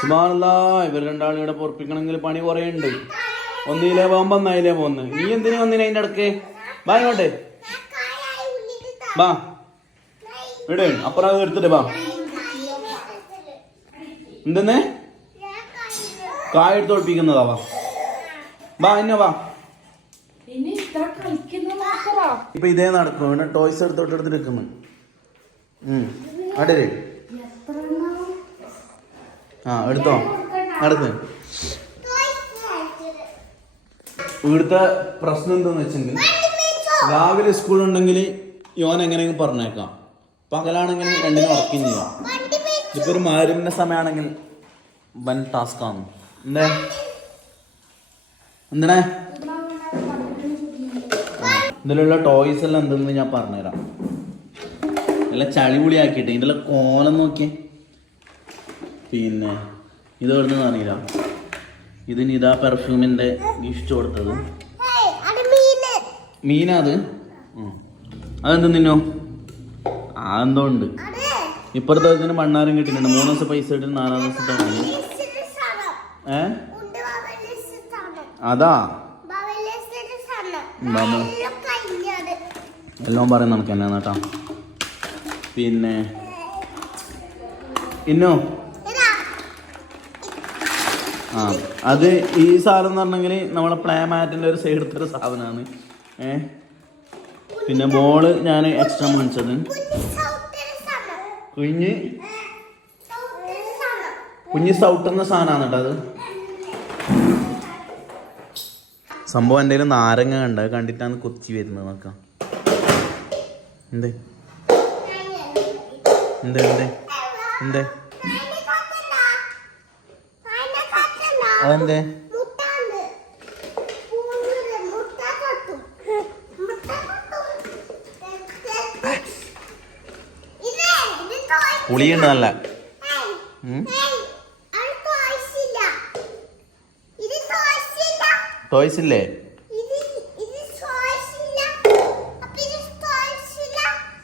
സുബാനല്ല ഇവർ രണ്ടാളും ഇവിടെ പൊറപ്പിക്കണമെങ്കിൽ പണി കുറേ ഉണ്ട് ഒന്നിലേ പോകുമ്പോ ഒന്നായിലേ പോകുന്നു? നീ എന്തിനു വന്നിന് അതിന്റെ ഇടയ്ക്ക്? ബാ ഇങ്ങോട്ടെ. ബാ. ഇവിടെ അപ്പുറം എടുത്തിട്ട് ബാ. എന്തെന്ന്? കായ എടുത്ത് ഒളിപ്പിക്കുന്നതാ വാ ബാ ഇന്ന വാ ഇപ്പൊ ഇതേ നടക്കും. ടോയ്സ് എടുത്തോട്ട് എടുത്തിട്ട് നിൽക്കുന്നു. അടേ ആ എടുത്തോ? നടക്ക്. ഇവിടുത്തെ പ്രശ്നം എന്താന്ന് വെച്ചെങ്കിൽ രാവിലെ സ്കൂൾ ഉണ്ടെങ്കിൽ യോൻ എങ്ങനെയെങ്കിലും പറഞ്ഞേക്കാം. പകലാണെങ്കിൽ രണ്ടിനും ഉറക്കുകയും ചെയ്യാം. ഇപ്പൊ ഒരു മാരുവിന്റെ സമയമാണെങ്കിൽ വൻ ടാസ്ക് ആണ്. എന്തേ? എന്തിനാ? ഇതിലുള്ള ടോയ്സ് എല്ലാം എന്തെന്ന് ഞാൻ പറഞ്ഞുതരാം. എല്ലാം ചളിപുളി ആക്കിയിട്ട് ഇതിന്റെ കോലം നോക്കിയേ. പിന്നെ ഇത് എവിടുന്ന് അറിയില്ല ഇത് നിതാ പെർഫ്യൂമിന്റെ ഗിഫ്റ്റ് കൊടുത്തത്. മീനാ അത്. അതെന്ത് നിന്നോ? ആ എന്തോ ഉണ്ട്. ഇപ്പുറത്തെ ഇതിന് മണ്ണാരം കിട്ടിയിട്ടുണ്ട്. മൂന്ന് ദിവസം പൈസ ഇട്ടിട്ട് നാലാം ദിവസത്തെ വാങ്ങി ഏ? അതാ. എല്ലാം പറയും നമുക്ക് എന്നാ കേട്ടോ. പിന്നെ. ഇന്നോ? അത് ഈ സാധനം എന്ന് പറഞ്ഞെങ്കിൽ നമ്മളെ പ്ലേ മാറ്റിന്റെ ഒരു സൈഡ് എടുത്തൊരു സാധനമാണ്. ഏ? പിന്നെ ബോൾ ഞാൻ എക്സ്ട്രാ മേടിച്ചത് കുഞ്ഞ്? കുഞ്ഞ് സൗട്ടുന്ന സാധനമാണ് കേട്ടോ അത്. സംഭവം എന്റെ നാരങ്ങ കണ്ട? കണ്ടിട്ടാണ് കൊത്തി വരുന്നത് നോക്കാം. എന്തേ? എന്തേ? എന്തേ? എന്തേ? അതെന്തേ? പുളിയുണ്ട് നല്ല. ടോയ്സ് ഇല്ലേ?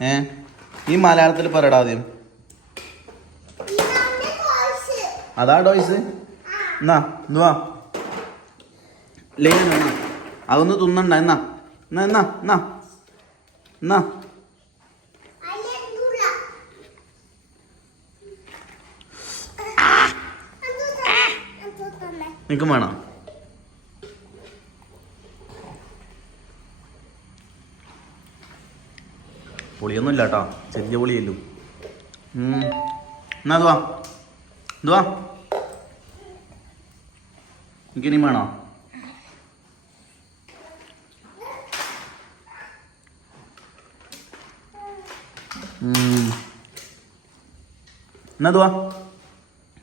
ഏ? ഈ മലയാളത്തിൽ പറയടാ ആദ്യം. അതാ ടോയ്സ്. എന്നാ എന്തുവാ ലൈൻ എന്നാ അതൊന്ന് തിന്നണ്ട എന്നാ. എന്നാ എന്നാ എന്നാ. എന്നാ. നിനക്കും വേണോ? പുളിയൊന്നും ഇല്ല കേട്ടോ. ചെറിയ പുളിയല്ലോ. എന്നാ അതുവാ എന്തുവാ എനിക്കിനി വേണോ? ഉം. എന്നാ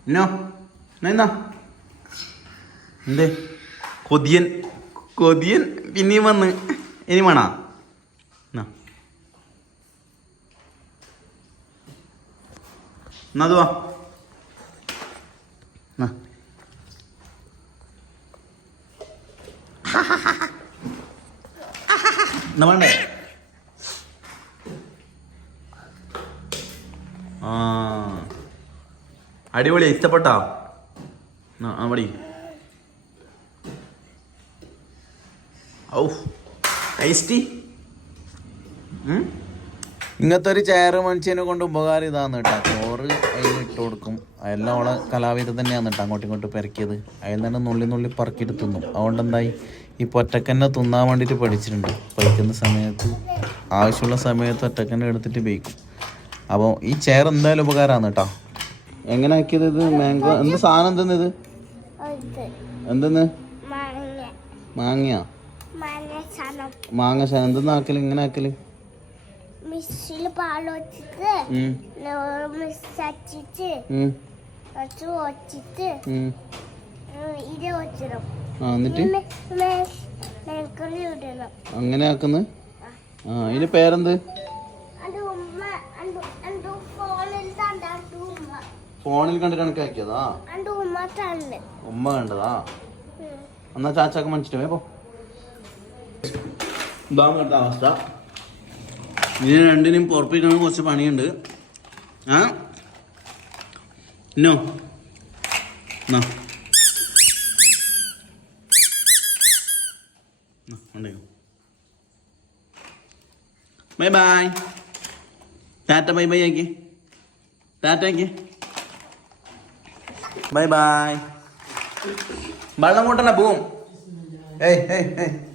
എന്നോ എന്നാ എന്തേ? കൊതിയൻ. കൊതിയൻ പിന്നെയും വന്ന്. ഇനി വേണോ? എന്നാ എന്നാ വാ എന്നാ. എന്നാ വേണ്ടേ അടിപൊളി ഇഷ്ടപ്പെട്ടോ? ആ മടി ഇങ്ങനത്തെ ഒരു ചെയർ മനുഷ്യനെ കൊണ്ട് ഉപകാരം ഇതാന്ന് കേട്ടോ. ചോറ് അതിൽ ഇട്ട് കൊടുക്കും. അതെല്ലാം അവളെ കലാവിധം തന്നെയാണ് കേട്ടോ അങ്ങോട്ടും ഇങ്ങോട്ടും പെരക്കിയത് അതിൽ തന്നെ നുള്ളി നുള്ളി പറക്കിയിട്ട് തിന്നും. അതുകൊണ്ട് എന്തായി? ഈ ഒറ്റക്കന്നെ തിന്നാൻ വേണ്ടിയിട്ട് പഠിച്ചിട്ടുണ്ട്. പഠിക്കുന്ന സമയത്ത് ആവശ്യമുള്ള സമയത്ത് ഒറ്റക്കന്നെ എടുത്തിട്ട് ബേക്കും അപ്പോൾ ഈ ചെയർ എന്തായാലും ഉപകാരമാണ് കേട്ടോ. എങ്ങനെ ആക്കിയത് ഇത്? മാംഗോ എന്ത് സാധനം എന്തെന്ന് ഇത്? എന്തെന്ന്? മാങ്ങയാ? മാങ്ങ സാധനം എന്തെന്ന് ആക്കൽ? ഇങ്ങനെ ആക്കൽ? മിക്സിയിൽ പാൽ വെച്ചിട്ട് അച്ചിട്ട് ഉം, കുറച്ച് ഇത് ഇടണം. അങ്ങനെ ആക്കുന്നത് ആ ഇതിന് പേരെന്ത്? ഫോണിൽ കണ്ടിട്ട് കണക്ക് ആക്കിയതാ ഉമ്മ കണ്ടതാ? എന്നാ ചാച്ചാക്ക് മനസ്സിലാവേ പോ. ഇതാണ് കേട്ടോ അവസ്ഥ. ഇതിന് രണ്ടിനും പുറപ്പിക്കണം കുറച്ച് പണിയുണ്ട്. ആ? ഇന്നോ? എന്നാ. എന്നാ, bye bye. Tata bye bye ആക്കി. ടാറ്റ ആക്കി. Bye bye. വെള്ളം കൂട്ടണ പോവും. ഏയ് ഏയ് ഏയ്.